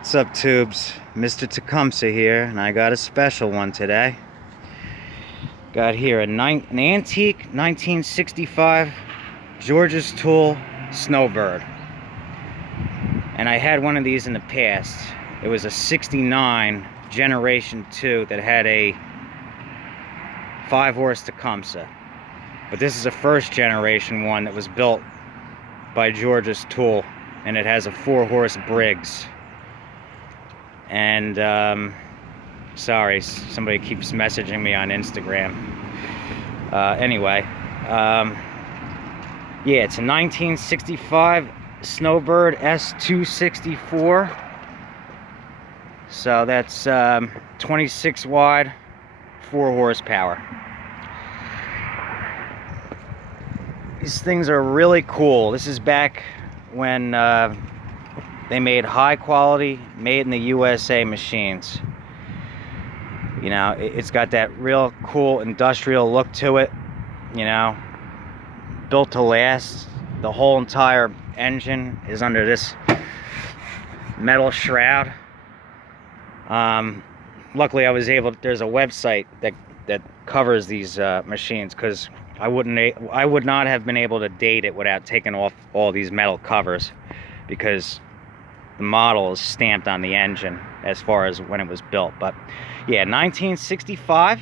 What's up, tubes? Mr. Tecumseh here, and I got a special one today. Got here an antique 1965 George's Tool Snowbird. And I had one of these in the past. It was a 69 Generation 2 that had a 5-horse Tecumseh. But this is a first generation one that was built by George's Tool, and it has a 4-horse Briggs. And sorry, somebody keeps messaging me on Instagram. Anyway, yeah, it's a 1965 Snowbird S264. So that's 26 wide, 4 horsepower. These things are really cool. This is back when they made high quality, made in the USA machines. You know, it's got that real cool industrial look to it, you know, built to last. The whole entire engine is under this metal shroud. Luckily I was able, there's a website that covers these machines, because I would not have been able to date it without taking off all these metal covers, because the model is stamped on the engine as far as when it was built. But yeah, 1965.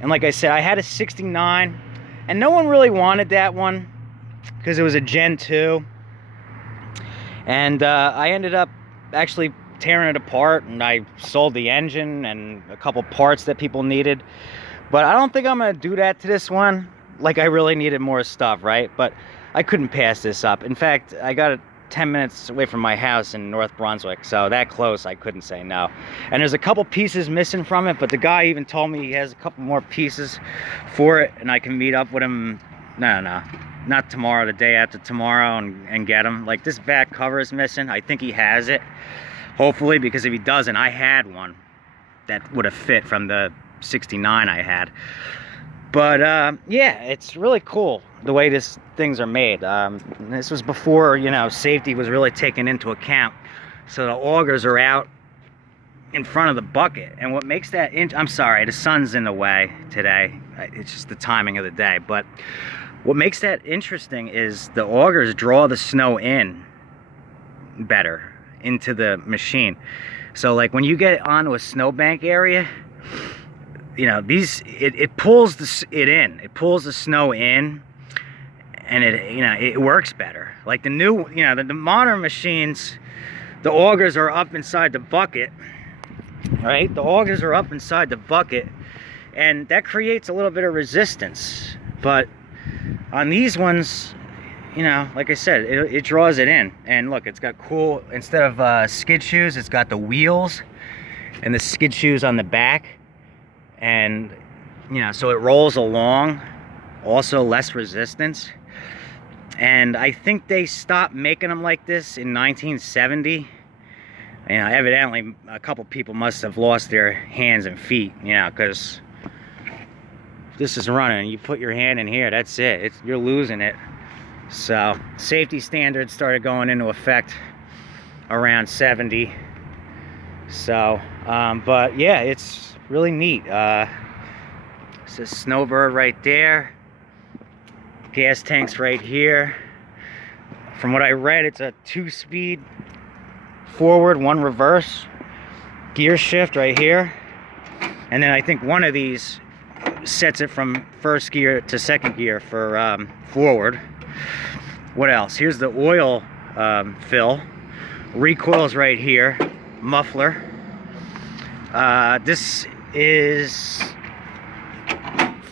And like I said, I had a 69, and no one really wanted that one because it was a Gen 2. And I ended up actually tearing it apart, and I sold the engine and a couple parts that people needed. But I don't think I'm gonna do that to this one. Like, I really needed more stuff, right? But I couldn't pass this up. In fact, I got it 10 minutes away from my house in North Brunswick, so that close I couldn't say no. And there's a couple pieces missing from it, but the guy even told me he has a couple more pieces for it, and I can meet up with him. No, not tomorrow, the day after tomorrow, and get him. Like, this back cover is missing. I think he has it, hopefully, because if he doesn't, I had one that would have fit from the 69 I had. But yeah, it's really cool the way these things are made. This was before, you know, safety was really taken into account. So the augers are out in front of the bucket. And what makes that, I'm sorry, the sun's in the way today. It's just the timing of the day. But what makes that interesting is the augers draw the snow in better into the machine. So like when you get onto a snowbank area, you know, it pulls it pulls the snow in, and it works better. Like the new, you know, the modern machines, the augers are up inside the bucket, right? The augers are up inside the bucket, and that creates a little bit of resistance. But on these ones, you know, like I said, it draws it in. And look, it's got cool, instead of skid shoes, it's got the wheels and the skid shoes on the back. And, you know, so it rolls along, also less resistance. And I think they stopped making them like this in 1970. You know, evidently a couple people must have lost their hands and feet, you know, because this is running, you put your hand in here, that's it, you're losing it. So safety standards started going into effect around 70. So but yeah, it's really neat. It's a Snowbird right there, gas tanks right here. From what I read, it's a 2-speed forward, 1 reverse, gear shift right here. And then I think one of these sets it from first gear to second gear for forward. What else? Here's the oil fill. Recoils right here. Muffler. This is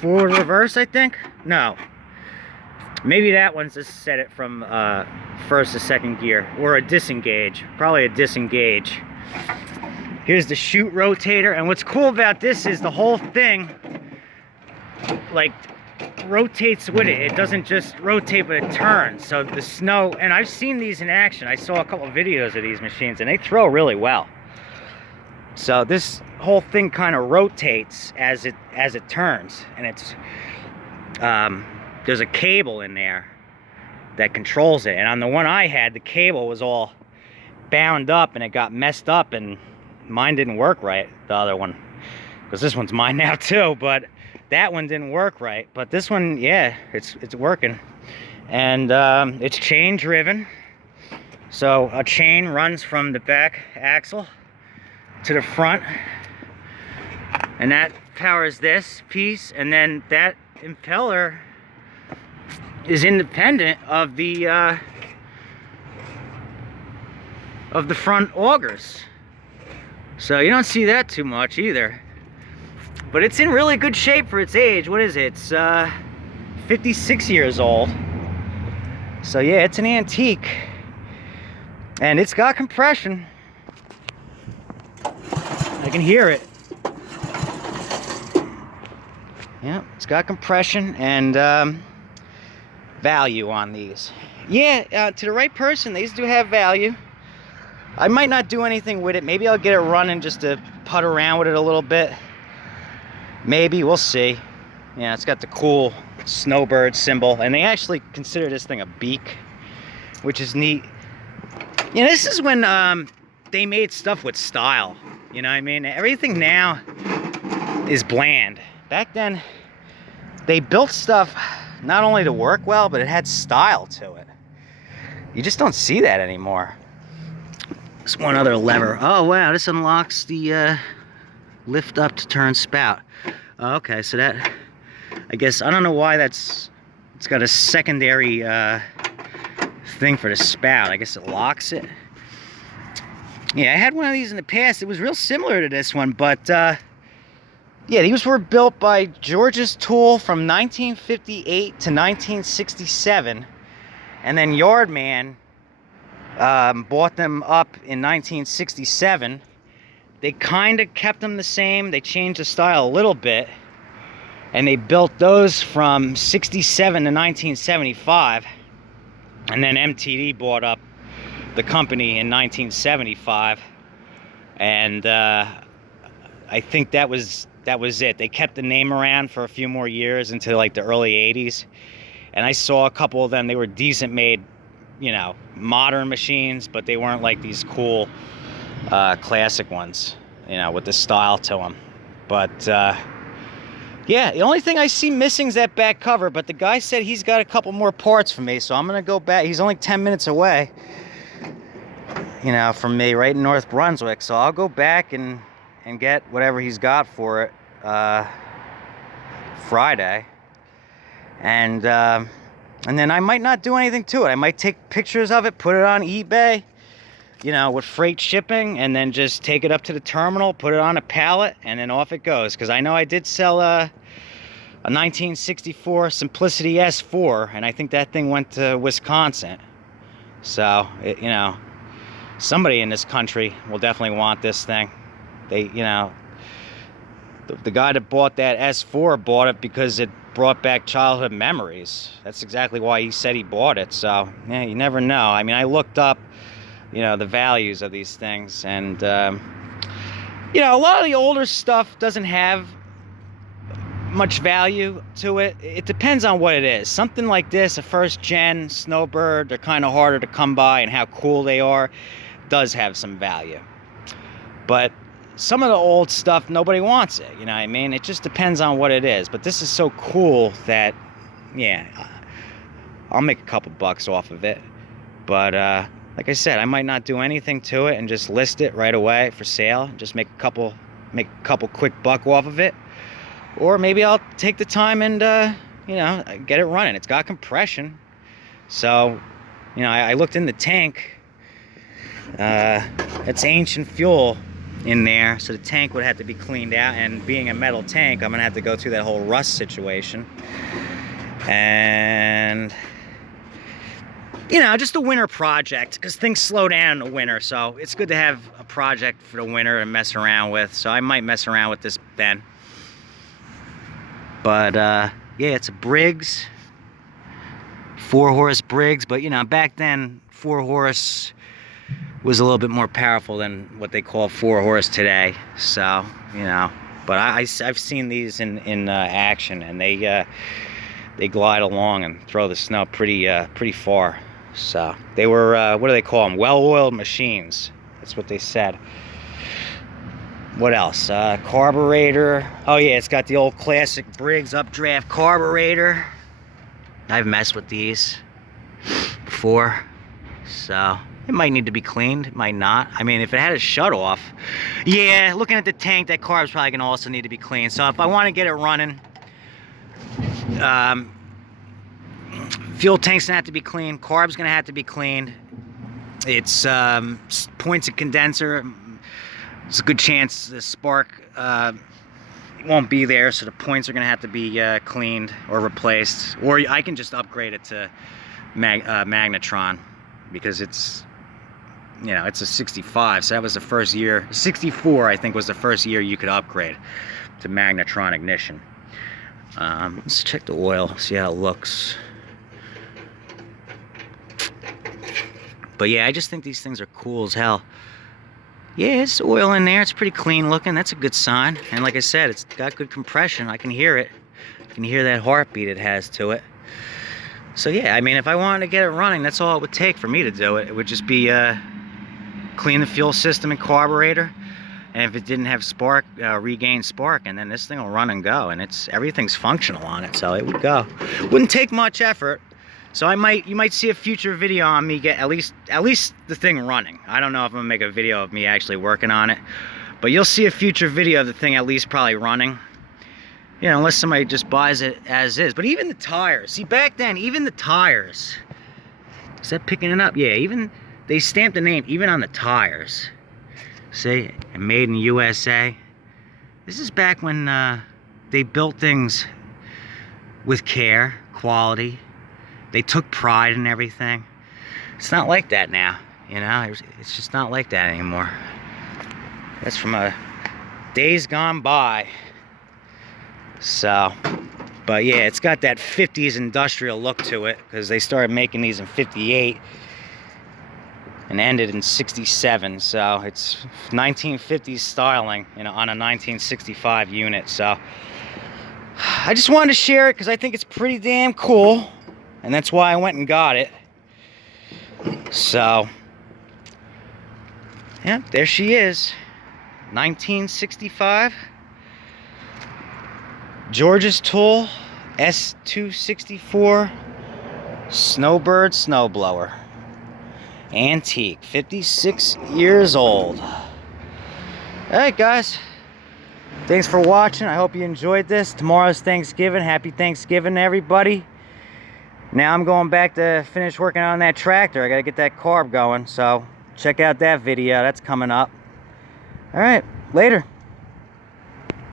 forward reverse, I think. No, maybe that one's just set it from first to second gear, or a disengage. Probably a disengage. Here's the chute rotator, and what's cool about this is the whole thing like rotates with it. It doesn't just rotate, but it turns. So the snow, and I've seen these in action. I saw a couple of videos of these machines, and they throw really well. So this whole thing kind of rotates as it turns, and it's there's a cable in there that controls it. And on the one I had, the cable was all bound up and it got messed up, and mine didn't work right, the other one, because this one's mine now too, but that one didn't work right. But this one, yeah, it's working. And it's chain driven, so a chain runs from the back axle to the front, and that powers this piece, and then that impeller is independent of the front augers, so you don't see that too much either. But it's in really good shape for its age. What is it? It's 56 years old. So yeah, it's an antique, and it's got compression. I can hear it. Yeah, it's got compression and value on these. Yeah, to the right person, these do have value. I might not do anything with it. Maybe I'll get it running just to putt around with it a little bit. Maybe, we'll see. Yeah, it's got the cool Snowbird symbol, and they actually consider this thing a beak, which is neat. You know, this is when they made stuff with style. You know what I mean? Everything now is bland. Back then, they built stuff not only to work well, but it had style to it. You just don't see that anymore. There's one other lever. Oh wow, this unlocks the lift up to turn spout. Oh, okay, so that, I guess, I don't know why it's got a secondary thing for the spout. I guess it locks it. Yeah, I had one of these in the past. It was real similar to this one, but yeah, these were built by Gearge's tool from 1958 to 1967, and then Yardman bought them up in 1967. They kind of kept them the same. They changed the style a little bit, and they built those from 67 to 1975, and then MTD bought up the company in 1975, and I think that was it. They kept the name around for a few more years into like the early 80s, and I saw a couple of them. They were decent made, you know, modern machines, but they weren't like these cool classic ones, you know, with the style to them. But yeah, the only thing I see missing is that back cover, but the guy said he's got a couple more parts for me, so I'm gonna go back. He's only 10 minutes away, you know, from me, right in North Brunswick, so I'll go back and get whatever he's got for it Friday, and then I might not do anything to it. I might take pictures of it, put it on eBay, you know, with freight shipping, and then just take it up to the terminal, put it on a pallet, and then off it goes. Because I know I did sell a 1964 Simplicity S4, and I think that thing went to Wisconsin. So, you know, somebody in this country will definitely want this thing. They, you know, the guy that bought that S4 bought it because it brought back childhood memories. That's exactly why he said he bought it. So, yeah, you never know. I mean, I looked up, you know, the values of these things, and you know, a lot of the older stuff doesn't have much value to it. It depends on what it is. Something like this, a first gen Snowbird, they're kind of harder to come by, and how cool they are does have some value. But some of the old stuff, nobody wants it, you know what I mean? It just depends on what it is. But this is so cool that, yeah, I'll make a couple bucks off of it. But like I said, I might not do anything to it and just list it right away for sale. Just make a couple quick buck off of it. Or maybe I'll take the time and you know, get it running. It's got compression, so you know, I looked in the tank. It's ancient fuel in there, so the tank would have to be cleaned out. And being a metal tank, I'm gonna have to go through that whole rust situation. And you know, just a winter project, because things slow down in the winter, so it's good to have a project for the winter to mess around with. So I might mess around with this then. But yeah, it's a Briggs, 4-horse Briggs, but you know, back then 4-horse was a little bit more powerful than what they call 4-horse today. So, you know, but I've seen these in action, and they glide along and throw the snow pretty far. So they were, what do they call them? Well-oiled machines. That's what they said. What else? Carburetor. Oh yeah, it's got the old classic Briggs updraft carburetor. I've messed with these before, so it might need to be cleaned, it might not. I mean, if it had a shut off, yeah, looking at the tank, that carb's probably gonna also need to be cleaned. So if I want to get it running, fuel tank's gonna have to be cleaned, carb's gonna have to be cleaned. It's points of condenser. There's a good chance the spark won't be there, so the points are gonna have to be cleaned or replaced. Or I can just upgrade it to magnetron, because it's, you know, it's a 65, so that was the first year. 64, I think, was the first year you could upgrade to magnetron ignition. Let's check the oil, see how it looks. But yeah, I just think these things are cool as hell. Yeah, it's oil in there. It's pretty clean looking. That's a good sign. And like I said, it's got good compression. I can hear it. I can hear that heartbeat it has to it. So yeah, I mean, if I wanted to get it running, that's all it would take for me to do it. It would just be clean the fuel system and carburetor. And if it didn't have spark, regain spark, and then this thing will run and go. And everything's functional on it, so it would go. Wouldn't take much effort. So you might see a future video on me get at least the thing running. I don't know if I'm gonna make a video of me actually working on it, but you'll see a future video of the thing at least probably running. You know, unless somebody just buys it as is. But even the tires, see, back then, even the tires, is that picking it up? Yeah, even they stamped the name even on the tires. See, made in USA. This is back when they built things with care, quality. They took pride in everything. It's not like that now, you know? It's just not like that anymore. That's from days gone by. So, but yeah, it's got that 50s industrial look to it, because they started making these in 58 and ended in 67. So it's 1950s styling, you know, on a 1965 unit. So I just wanted to share it because I think it's pretty damn cool. And that's why I went and got it. So, yeah, there she is. 1965. Gearge's Tool S264 Snowbird Snowblower. Antique. 56 years old. Alright, guys. Thanks for watching. I hope you enjoyed this. Tomorrow's Thanksgiving. Happy Thanksgiving, everybody. Now I'm going back to finish working on that tractor. I got to get that carb going, so check out that video. That's coming up. All right, later.